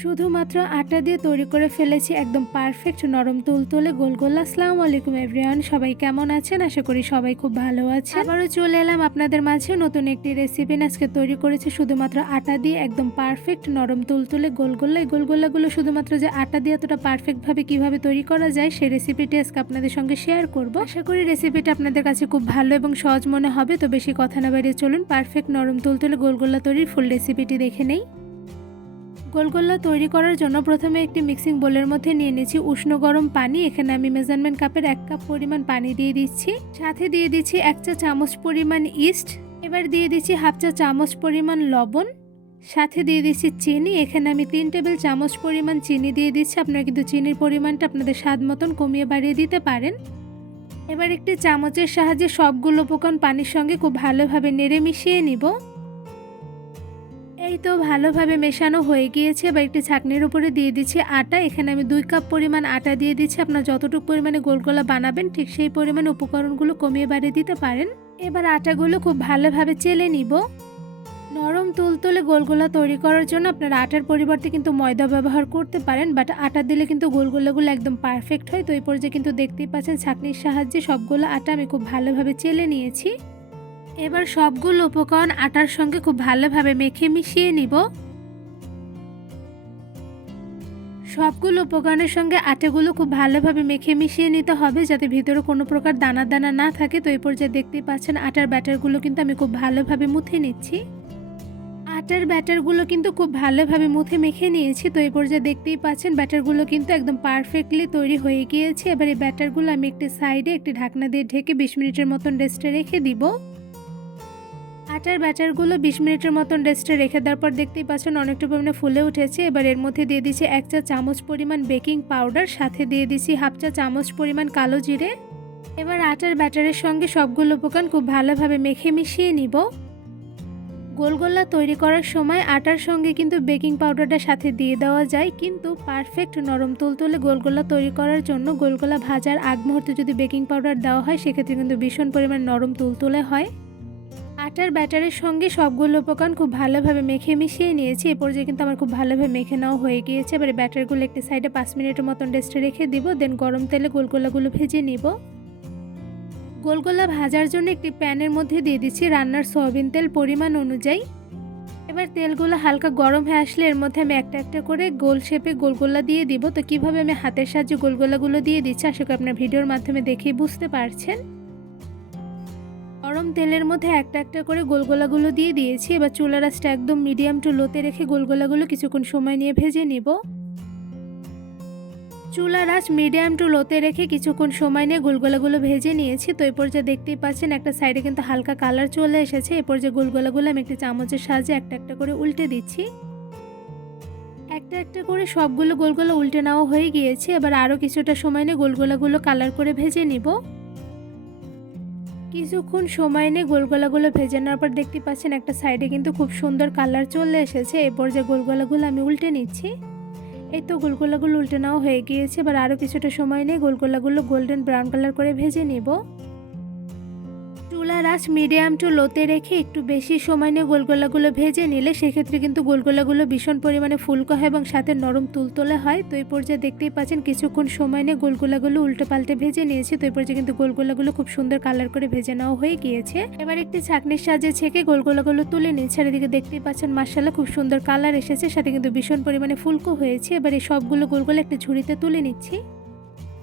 শুধুমাত্র আটা দিয়ে তৈরি করে ফেলেছি একদম পারফেক্ট নরম তুলতুলে গোলগোলা আসসালামু আলাইকুম এভরিওয়ান সবাই কেমন আছেন? আশা করি সবাই খুব ভালো আছে আবারও চলে এলাম আপনাদের মাঝে নতুন একটি রেসিপি আজকে তৈরি করেছি শুধুমাত্র আটা দিয়ে একদম পারফেক্ট নরম তুলতুলে গোলগোলা এই গোলগোলাগুলো শুধুমাত্র যে আটা দিয়ে এতটা পারফেক্টভাবে কীভাবে তৈরি করা যায়, সেই রেসিপিটি আজকে আপনাদের সঙ্গে শেয়ার করব। আশা করি রেসিপিটা আপনাদের কাছে খুব ভালো এবং সহজ মনে হবে, তো বেশি কথা না বাড়িয়ে চলুন। পারফেক্ট নরম তুলতুলে গোলগোলা তৈরির ফুল রেসিপিটি দেখে নেই। গোলগোল্লা তৈরি করার জন্য প্রথমে একটি মিক্সিং বোলের মধ্যে নিয়ে নিয়েছি উষ্ণ গরম পানি। এখানে আমি মেজারমেন্ট কাপের এক কাপ পরিমাণ পানি দিয়ে দিচ্ছি। সাথে দিয়ে দিচ্ছি এক চা চামচ পরিমাণ ইস্ট। এবার দিয়ে দিচ্ছি হাফ চা চামচ পরিমাণ লবণ। সাথে দিয়ে দিচ্ছি চিনি। এখানে আমি তিন টেবিল চামচ পরিমাণ চিনি দিয়ে দিচ্ছি। আপনারা কিন্তু চিনির পরিমাণটা আপনাদের স্বাদ মতন কমিয়ে বাড়িয়ে দিতে পারেন। এবার একটি চামচের সাহায্যে সবগুলো উপকরণ পানির সঙ্গে খুব ভালোভাবে নেড়ে মিশিয়ে নিব। এই তো ভালোভাবে মেশানো হয়ে গিয়েছে। এবার একটি ছাকনির উপরে দিয়ে দিচ্ছি আটা। এখানে আমি দুই কাপ পরিমাণ আটা দিয়ে দিচ্ছি। আপনার যতটুকু পরিমাণে গোলগোলা বানাবেন, ঠিক সেই পরিমাণে উপকরণগুলো কমিয়ে বাড়িয়ে দিতে পারেন। এবার আটাগুলো খুব ভালোভাবে চেলে নিব। নরম তুলতুলে গোলগোলা তৈরি করার জন্য আপনারা আটার পরিবর্তে কিন্তু ময়দা ব্যবহার করতে পারেন, বাট আটা দিলে কিন্তু গোলগোলাগুলো একদম পারফেক্ট হয়। তো এই পর্যায়ে কিন্তু দেখতেই পাচ্ছেন ছাকনির সাহায্যে সবগুলো আটা আমি খুব ভালোভাবে চেলে নিয়েছি। এবার সবগুলো উপকরণ আটার সঙ্গে খুব ভালোভাবে মেখে মিশিয়ে নিব। সবগুলো উপকরণের সঙ্গে আটাগুলো খুব ভালোভাবে মেখে মিশিয়ে নিতে হবে যাতে ভিতরে কোনো প্রকার দানা দানা না থাকে। তো এই পর্যায়ে দেখতেই পাচ্ছেন আটার ব্যাটারগুলো কিন্তু আমি খুব ভালোভাবে মুথে নিচ্ছি। আটার ব্যাটারগুলো কিন্তু খুব ভালোভাবে মুথে মেখে নিয়েছি। তো এই পর্যায়ে দেখতেই পাচ্ছেন ব্যাটারগুলো কিন্তু একদম পারফেক্টলি তৈরি হয়ে গিয়েছে। এবার এই ব্যাটারগুলো আমি একটি সাইডে একটি ঢাকনা দিয়ে ঢেকে বিশ মিনিটের মতন রেস্টে রেখে দিব। আটার ব্যাটারগুলো বিশ মিনিটের মতন রেস্টে রেখে দেওয়ার পর দেখতেই পাচ্ছেন অনেকটা পরিমাণে ফুলে উঠেছে। এবার এর মধ্যে দিয়ে দিচ্ছি এক চা চামচ পরিমাণ বেকিং পাউডার, সাথে দিয়ে দিচ্ছি হাফ চা চামচ পরিমাণ কালো জিরে। এবার আটার, ব্যাটারের সঙ্গে সবগুলো উপকরণ খুব ভালোভাবে মেখে মিশিয়ে নিব। গোলগোল্লা তৈরি করার সময় আটার সঙ্গে কিন্তু বেকিং পাউডারটা সাথে দিয়ে দেওয়া যায়, কিন্তু পারফেক্ট নরম তুলতুলে গোলগোল্লা তৈরি করার জন্য গোলগোলা ভাজার আগ মুহূর্তে যদি বেকিং পাউডার দেওয়া হয়, সেক্ষেত্রে কিন্তু ভীষণ পরিমাণ নরম তুলতুলে হয়। আটার ব্যাটারের সঙ্গে সবগুলো উপকরণ খুব ভালোভাবে মেখে মিশিয়ে নিয়েছি। এ পর্যায়ে কিন্তু আমার খুব ভালোভাবে মেখে নেওয়া হয়ে গিয়েছে। এবারে ব্যাটারগুলো একটি সাইডে পাঁচ মিনিটের মতন রেস্টে রেখে দিব। দেন গরম তেলে গোলগোলাগুলো ভেজে নিব। গোলগোলা ভাজার জন্য একটি প্যানের মধ্যে দিয়ে দিচ্ছি রান্নার সয়াবিন তেল পরিমাণ অনুযায়ী। এবার তেলগুলো হালকা গরম হয়ে আসলে এর মধ্যে আমি একটা একটা করে গোল শেপে গোলগোলা দিয়ে দিব। তো কীভাবে আমি হাতের সাহায্যে গোলগোলাগুলো দিয়ে দিচ্ছি, আশা করি আপনার ভিডিওর মাধ্যমে দেখেই বুঝতে পারছেন। গরম তেলের মধ্যে একটা একটা করে গোলগোলাগুলো দিয়ে দিয়েছি। এবার চুলার আঁচটা একদম মিডিয়াম টু লোতে রেখে গোলগোলাগুলো কিছুক্ষণ সময় নিয়ে ভেজে নেব। চুলার আঁচ মিডিয়াম টু লোতে রেখে কিছুক্ষণ সময় নিয়ে গোলগোলাগুলো ভেজে নিয়েছি। তো এই পর্যায়ে দেখতেই পাচ্ছেন, একটা সাইডে কিন্তু হালকা কালার চলে এসেছে। এই পর্যায়ে গোলগোলাগুলো আমি একটি চামচের সাহায্যে একটা একটা করে উল্টে দিচ্ছি। একটা একটা করে সবগুলো গোলগোলা উল্টে নেওয়া হয়ে গিয়েছে। এবার আরও কিছুটা সময় নিয়ে গোলগোলাগুলো কালার করে ভেজে নিব। কিছুক্ষণ সময় নিয়ে গোলগোলাগুলো ভেজে নেওয়ার পর দেখতে পাচ্ছেন একটা সাইডে কিন্তু খুব সুন্দর কালার চলে এসেছে। এরপর যে গোলগোলাগুলো আমি উল্টে নিচ্ছি, এই তো গোলগোলাগুলো উল্টে নেওয়া হয়ে গিয়েছে। এবার আরও কিছুটা সময় নিয়ে গোলগোলাগুলো গোল্ডেন ব্রাউন কালার করে ভেজে নেব। চুলার আঁচ মিডিয়াম টু লোতে রেখে একটু বেশি সময় নিয়ে গোলগোলাগুলো ভেজে নিলে সেক্ষেত্রে কিন্তু গোলগোলাগুলো ভীষণ পরিমাণে ফুলকো হয় এবং সাথে নরম তুলতলে হয়। তো এই পর্যায়ে দেখতেই পাচ্ছেন কিছুক্ষণ সময় নিয়ে গোলগোলাগুলো উল্টে পাল্টে ভেজে নিয়েছি। তো এই পর্যায়ে কিন্তু গোলগোলাগুলো খুব সুন্দর কালার করে ভেজে নেওয়া হয়ে গিয়েছে। এবার একটি ছাকনির সাহায্যে ছেঁকে গোলগোলাগুলো তুলে নিচ্ছে আর এদিকে দেখতেই পাচ্ছেন মার্শাল্লা খুব সুন্দর কালার এসেছে। সাথে কিন্তু ভীষণ পরিমাণে ফুলকো হয়েছে। এবার এই সবগুলো গোলগোলা একটি ঝুড়িতে তুলে নিচ্ছি।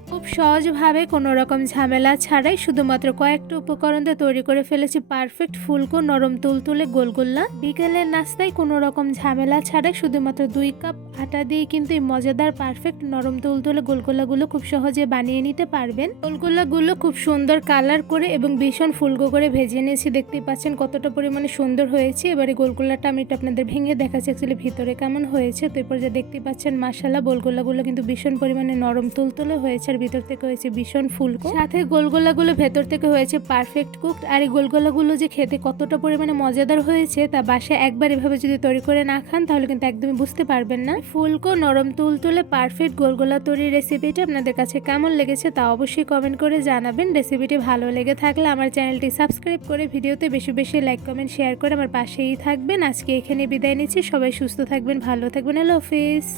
খুব সহজভাবে কোনো রকম ঝামেলা ছাড়াই শুধুমাত্র কয়েকটা উপকরণ দিয়ে তৈরি করে ফেলেছি। পারফেক্ট ফুলকো, নরম তুলতুলে, গোলগোল্লা। বিকেলের নাস্তায় কোনো রকম ঝামেলা ছাড়াই শুধুমাত্র দুই কাপ আটা দিয়ে কিন্তু এই মজাদার পারফেক্ট নরম তুলতুলে গোলগোলাগুলো খুব সহজে বানিয়ে নিতে পারবেন। গোলগোলাগুলো খুব সুন্দর কালার করে এবং ভীষণ ফুলকো করে ভেজে নিয়েছি। দেখতেই পাচ্ছেন কতটা পরিমাণে সুন্দর হয়েছে। এবারে গোলগোলাটা আমি একটু আপনাদের ভেঙে দেখাচ্ছি অ্যাকচুয়ালি ভিতরে কেমন হয়েছে। তো এরপর যা দেখতে পাচ্ছেন মাসালা গোলগোলাগুলো কিন্তু ভীষণ পরিমাণে নরম তুলতুলে হয়েছে। আর ভিতর থেকে হয়েছে ভীষণ ফুলকো। সাথে গোলগোলাগুলো ভেতর থেকে হয়েছে পারফেক্ট কুকড আর এই গোলগোলাগুলো যে খেতে কতটা পরিমাণে মজাদার হয়েছে তা বাসায় একবার এভাবে যদি তৈরি করে না খান, তাহলে কিন্তু একদমই বুঝতে পারবেন না। ফুলকো নরম তুলতুলে পারফেক্ট গোলগোলা তৈরির রেসিপিটা আপনাদের কাছে কেমন লেগেছে তা অবশ্যই কমেন্ট করে জানাবেন। রেসিপিটি ভালো লেগে থাকলে আমার চ্যানেলটি সাবস্ক্রাইব করে ভিডিওতে বেশি বেশি লাইক কমেন্ট শেয়ার করে আমার পাশেই থাকবেন। আজকে এখানে বিদায় নিচ্ছি। সবাই সুস্থ থাকবেন, ভালো থাকবেন। আল্লাহ হাফিজ